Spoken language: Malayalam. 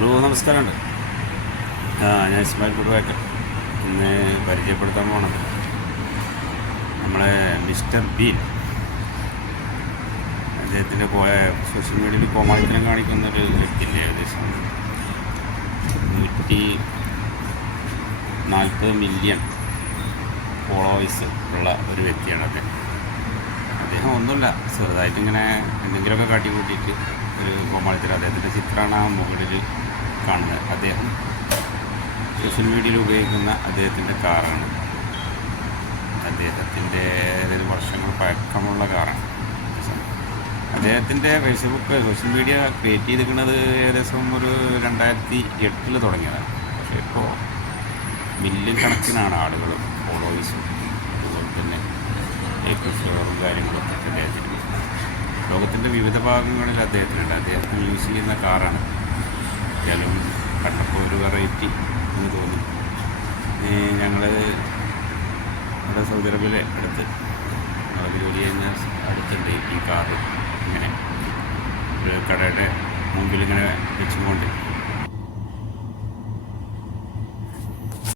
ഹലോ, നമസ്കാരമുണ്ട്. ഞാൻ ഇസ്മായിൽ പുതുവായിട്ട് ഇന്ന് പരിചയപ്പെടുത്താൻ പോണത് നമ്മളെ മിസ്റ്റർ ബീൻ. അദ്ദേഹത്തിൻ്റെ സോഷ്യൽ മീഡിയയിൽ കോമാളിത്തരം കാണിക്കുന്നൊരു വ്യക്തിയില്ലേ, ഏകദേശം 140 മില്യൺ ഫോളോവേഴ്സ് ഉള്ള ഒരു വ്യക്തിയാണ് അദ്ദേഹം ഒന്നുമില്ല, ചെറുതായിട്ട് ഇങ്ങനെ എന്തെങ്കിലുമൊക്കെ കാട്ടിക്കൂട്ടിയിട്ട് ഒരു കോമാളിത്തരം. അദ്ദേഹത്തിൻ്റെ ചിത്രമാണ് ആ മുകളിൽ കാണുന്നത്. അദ്ദേഹം സോഷ്യൽ മീഡിയയിൽ ഉപയോഗിക്കുന്ന അദ്ദേഹത്തിൻ്റെ കാറാണ്. അദ്ദേഹത്തിൻ്റെ വർഷങ്ങൾ പഴക്കമുള്ള കാറാണ്. അദ്ദേഹത്തിൻ്റെ ഫേസ്ബുക്ക് സോഷ്യൽ മീഡിയ ക്രിയേറ്റ് ചെയ്തിരിക്കുന്നത് ഏകദേശം ഒരു 2008 തുടങ്ങിയതാണ്. പക്ഷേ ഇപ്പോൾ മില്യൺ കണക്കിനാണ് ആളുകളും ഫോളോവേഴ്സും അതുപോലെ തന്നെ ഫോളോവറും കാര്യങ്ങളും അദ്ദേഹത്തിന് ലോകത്തിൻ്റെ വിവിധ ഭാഗങ്ങളിൽ അദ്ദേഹത്തിനുണ്ട്. അദ്ദേഹത്തിന് യൂസ് ചെയ്യുന്ന കാറാണ്. ഏതായാലും കണ്ടപ്പോൾ ഒരു വെറൈറ്റി എന്ന് തോന്നി. ഞങ്ങൾ അവിടെ സൗദി അറേബ്യയിലെ അടുത്ത് ഞങ്ങൾ ജോലി ചെയ്യുന്ന അടുത്തുണ്ട് ഈ കാറ്. ഇങ്ങനെ ഒരു കടയുടെ